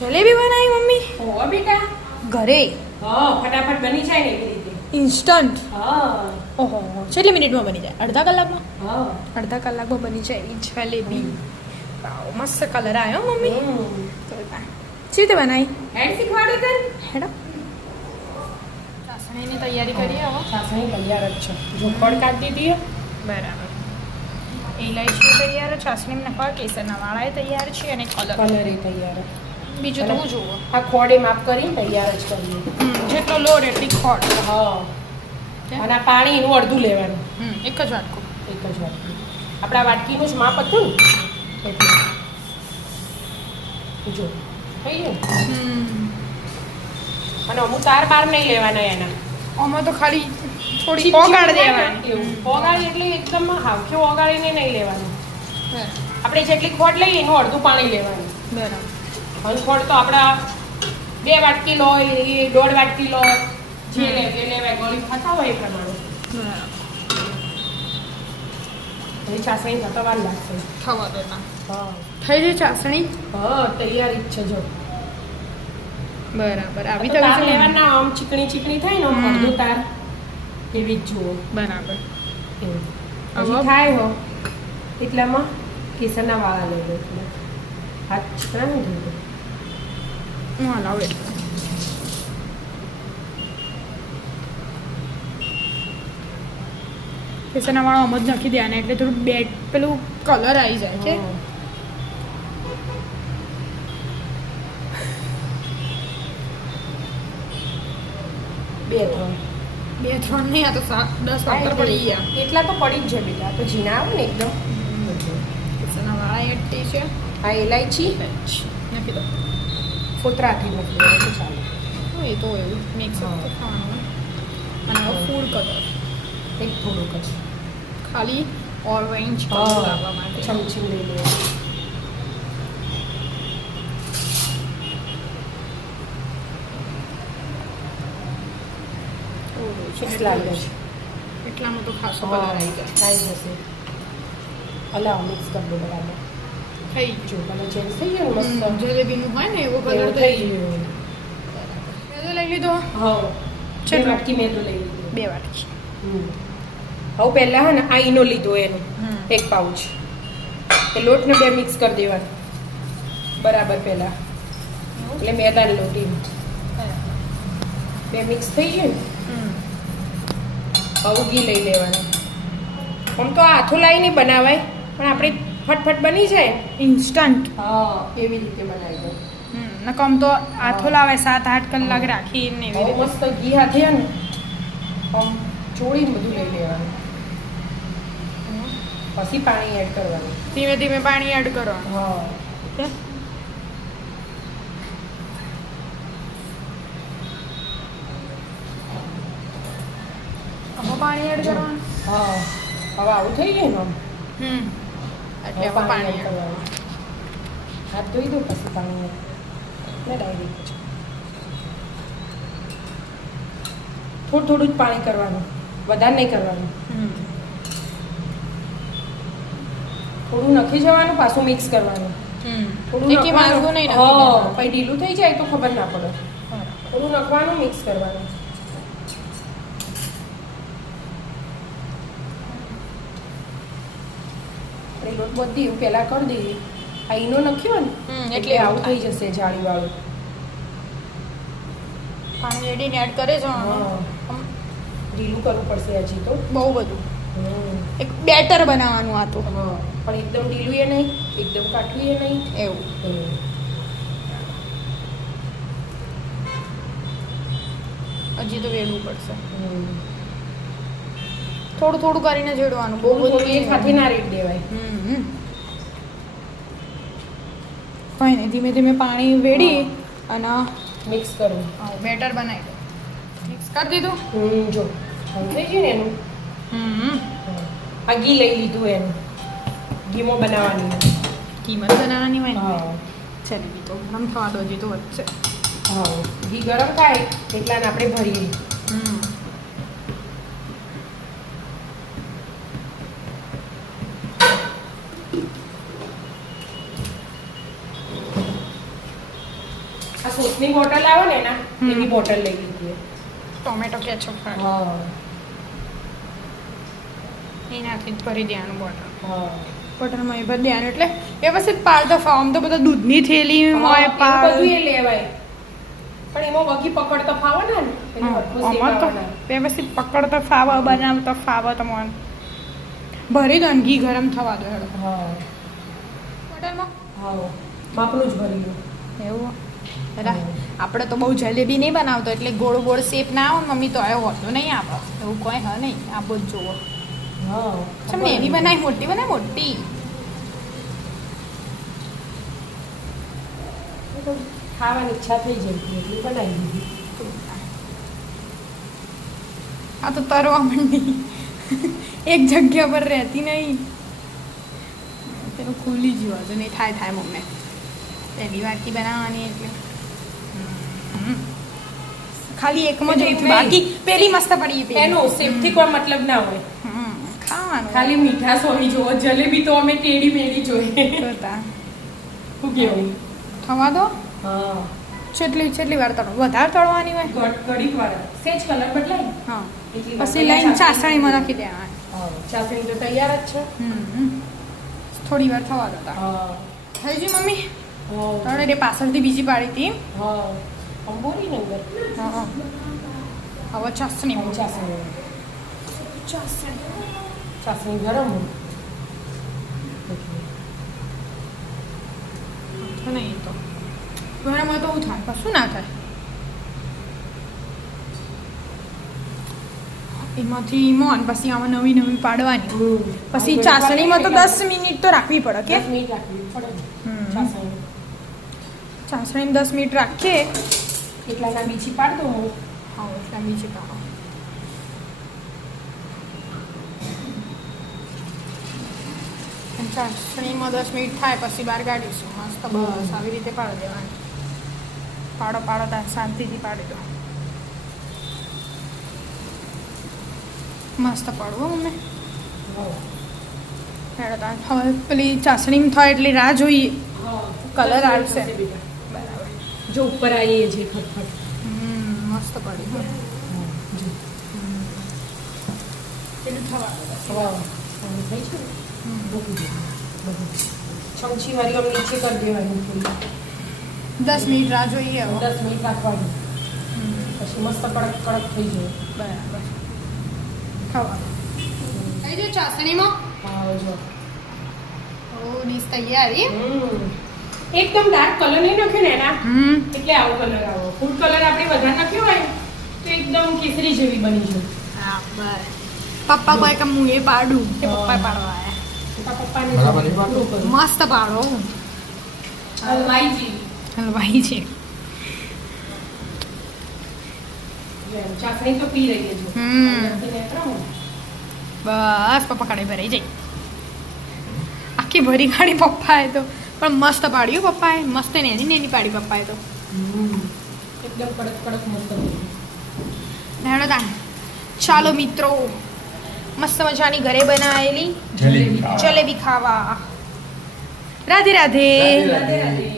જલેબી બનાવી મમ્મી હો બેટા ઘરે? હા ફટાફટ બની જાય ને એવી રીતે. ઇન્સ્ટન્ટ? હા ઓહો, કેટલી મિનિટમાં બની જાય? અડધા કલાકમાં? હા અડધા કલાકમાં બની જાય એ જલેબી. વાવ, મસ્ત કલર આવ્યો મમ્મી. કેવી રીતે બનાવી? હેડ શીખવાડે તને. હેડો ચાસણીની તૈયારી કરીએ હવે. સાસણી તૈયાર જ છે. જો ખડ કાઢી દીધી. બરાબર. ઇલાયચી તૈયાર, ચાસણી નાખવા કેસરના વાળા તૈયાર છે અને કલર કલર એ તૈયાર. બીજું તો હું જોવો. આ ખોડે માપ કરીને તૈયાર જ કરીએ. જેટલો લોડ એટલી ખોટ. હા અને આ પાણી એનું અડધું લેવાનું. એક જ વાટકું. એક જ વાટકી. આપણા વાટકીનું જ માપ હતું ને એટલે જો થઈ ગયું. અને અમુક તાર બાર નહીં લેવાના એના. આમાં તો ખાલી થોડી ઓગાળ દેવાની. એવું ઓગાળી એટલે એકદમ હાવખે ઓગાળીને નહીં લેવાનું. આપણે જેટલી ખોટ લઈએ એનું અડધું પાણી લેવાનું. બરાબર. અને ખોટ તો આપણા 2 વાટકી લો એ 1.5 વાટકી લો જે લે એ લેવાય ગળી ખાતા હોય એ પ્રમાણે. બરાબર. ચાસણી થતા વાર લાગશે. થવા દો ના. હા થઈ જાય ચાસણી? હા તૈયારી જ છે જો. બરાબર. આવી તાર તો લેવાના આમ ચીકણી ચીકણી થાય ને આમ અડધું તાર એવી જ જુઓ. બરાબર. એવું હજી થાય હો એટલામાં કેસરના વાળા લઈ લો એટલે હાથ ચીકણા નહીં જોઈતો. હું હલાવે કેસરના વાળા આમ જ નાખી દેવાના એટલે થોડું બેટ પેલું કલર આવી જાય છે. બે ત્રણ નહીં, આ તો 10-15 પડી ગયા. એટલા તો પડી જ છે બેટા. તો ઝીણા આવે ને એકદમ. કેસરના વાળા એડ થઈ છે. આ ઇલાયચી નાખી દો. ફોતરાથી મૂકી દેવાનું તો ચાલે. એ તો એવું મિક્સ ખાવાનું. અને હવે ફૂડ કલર એક થોડુંક જ ખાલી ઓરેન્જ કલર લાવવા માટે ચમચી લઈ લેવાનું. એટલામાં તો ખાસો કલર આવી જાય. આવી જશે. હલાવો મિક્સ કરી દો બરાબર. થઈ જો કલર ચેન્જ થઈ ગયો ને મસ્ત. જલેબીનું હોય ને એવો કલર એવું થઈ થઈ ગયો. ગયું. મેદો લઈ લીધો. હા છે 2 વાટકી મેદો લઈ લીધો. 2 વાટકી. હવે પહેલા હે ને આ ઈનો લીધો એનો એક પાઉચ. એ લોટને 2 મિક્સ કરી દેવાનું બરાબર પહેલા. એટલે મેદાની લોટી 2 મિક્સ થઈ ગયું ને હવે ઘી લઈ લેવાનું. આમ તો આ હાથો લાવીને બનાવાય પણ આપણે ફટફટ બની જાય ઇન્સ્ટન્ટ. હા એવી રીતે બનાવી દો. નકમ તો આથો લાવે 7-8 કલાક રાખીને એવી હવે રીતે. મસ્ત ઘી હાથે ને આમ ચોળીને બધું લઈ લેવાનું. પછી પાણી એડ કરવાનું. ધીમે ધીમે પાણી એડ કરવાનું. હા આમાં પાણી એડ કરવાનું. હા હવે આવું થઈ જાય ને આમ એટલે હવે પાણી એડ કરવાનું. હાથ ધોઈ દો પછી પાણી એડ ને ડાયરેક્ટ થોડું થોડું જ પાણી કરવાનું, વધારે નહીં કરવાનું. થોડું નાખી જવાનું, પાછું મિક્સ કરવાનું. થોડું એકી મારવું નહીં. હા પછી ઢીલું થઈ જાય તો ખબર ના પડે. થોડું નાખવાનું, મિક્સ કરવાનું. આપણે લોટ બધી પહેલા કરી દઈએ. આ ઈનો નાખ્યો ને એટલે આવું થઈ જશે જાળી વાળું. પાણી રેડીને એડ કરે છે. ઢીલું કરવું પડશે હજી તો બહુ બધું. એક બેટર બનાવવાનું આ તો. હા પણ એકદમ ઢીલું એ નહીં, એકદમ કાઠું એ નહીં. એવું હજી તો વેડવું પડશે. થોડું થોડું કરીને જેડવાનું. બહુ બધું એક હાથે ના રેડ દેવાય. કંઈ નહીં, ધીમે ધીમે પાણી વેડી અને મિક્સ કરવું. બેટર બનાવી દો. મિક્સ કરી દીધું. જો થઈ ગયું ને એનું. આ ઘી લઈ લીધું એનું. ઘીમાં બનાવવાની. કિંમત બનાવવાની હોય ને. હા ચલી તો ગરમ થવા દો. હજી તો વચ્ચે હા ઘી ગરમ થાય એટલાને આપણે ભરીએ. આ સોસની બોટલ આવે ને એના એની બોટલ લઈ લીધી ટોમેટો કેચઅપ હા એનાથી જ ભરી દેવાનું બોટલ હા બોટલમાં એ ભરી દેવાનું એટલે વ્યવસ્થિત પાડતો ફાવ આમ તો બધા દૂધની થેલી હોય એવું પાડ બધું એ લેવાય પણ એમાં વગી પકડતો ફાવે ને એટલે હરખું આમાં તો શેકાવાના. વ્યવસ્થિત પકડતો ફાવ બનાવતો ફાવ તમને ભરી દો ને ઘી ગરમ થવા દો હેડો હા બોટલમાં હા માપનું જ ભરી દો એવું એટલે આપણે તો બહુ જલેબી નહીં બનાવતો એટલે ગોળ ગોળ શેપ ના આવે ને મમ્મી તો આવ્યો હોતો નહીં આપણે એવું કોઈ હા નહીં આપો જ જુઓ હા ચમ એની બનાવી મોટી બનાવી મોટી ખાવાની ઈચ્છા થઈ જતી એટલે બનાવી દીધી આ તો તરવા માંડી એક જગ્યા પર રહેતી નહીં પેલું ખુલી ગયું હજુ નહીં થાય મમ્મી પહેલી વાટકી બનાવવાની એટલે ખાલી એકમાં જ એટલે બાકી પેલી મસ્ત પડી પેલી. એનો સેફથી કોઈ મતલબ ના હોય ખાવાનું ખાલી મીઠાશ હોવી જોવો જલેબી તો અમે ટેડી મેડી જોઈએ જોતા શું કેવું થવા દો હા છેટલી વાર તળો વધારે તળવાની હોય ઘડીક વાર સેજ કલર બદલાય હા એટલી વાર પછી લઈને ચાસણીમાં નાખી દેવાની હા ચાસણી તો તૈયાર જ છે થોડી વાર થવા દો હા થઈ ગયું મમ્મી હા તળે રે પાછળથી બીજી પાડી હતી હા અંબોરી ને અંદર હા હવે ચાસણી ચાસણી ચાસણી ચાસણી ગરમ નહીં તો ગરમમાં તો એવું થાય કશું ના થાય એમાંથી મોન પછી આમાં નવી પાડવાની પછી ચાસણીમાં તો 10 મિનિટ તો રાખવી પડે કે 10 મિનિટ રાખવી પડે ચાસણી ચાસણીમાં 10 મિનિટ રાખીએ એટલા બીજી પાડ દો હું હા એટલા બીજી પાડો ચાસણીમાં 10 મિનિટ થાય પછી બહાર કાઢીશું મસ્ત બસ આવી રીતે પાડી દેવાની પાડો તાર શાંતિથી પાડી દો મસ્ત પાડવો મમ્મી હેડો તાર હવે પેલી ચાસણી થાય એટલે રાહ જોઈએ કલર આવશે બરાબર જો ઉપર આવીએ છે ખટખટ મસ્ત પડી પેલું થવા થઈ છે ચમચી વાળી આમ નીચે કરી દેવાની થોડી 10 મિનિટ રાહ જોઈએ હવે 10 મિનિટ રાખવાની પછી મસ્ત કડક કડક થઈ જાય બરાબર ખાવાનું થઈ જાય ચાસણીમાં હા જો ઓ ડીશ તૈયારી એકદમ ડાર્ક કલર નહીં નાખ્યો ને એના એટલે આવો કલર આવો ફૂડ કલર આપણે વધારે નાખ્યો હોય તો એકદમ કેસરી જેવી બની જાય હા બસ પપ્પા કોઈ કે હું એ પાડું કે પપ્પા પાડવા આયા પપ્પાને મસ્ત પાડો હલવાઈજી હલવાઈ છે ચાસણી તો પી રહી છે બસ પપ્પા કાઢી ભરાઈ જાય આખી ભરી કાઢી પપ્પાએ તો પણ મસ્ત પાડ્યું પપ્પાએ મસ્ત નેની પાડી પપ્પાએ તો એકદમ કડક કડક મસ્ત હેડો તા ચાલો મિત્રો મસ્ત મજાની ઘરે બનાવેલી જલેબી ખાવા રાધે રાધે રાધે રાધે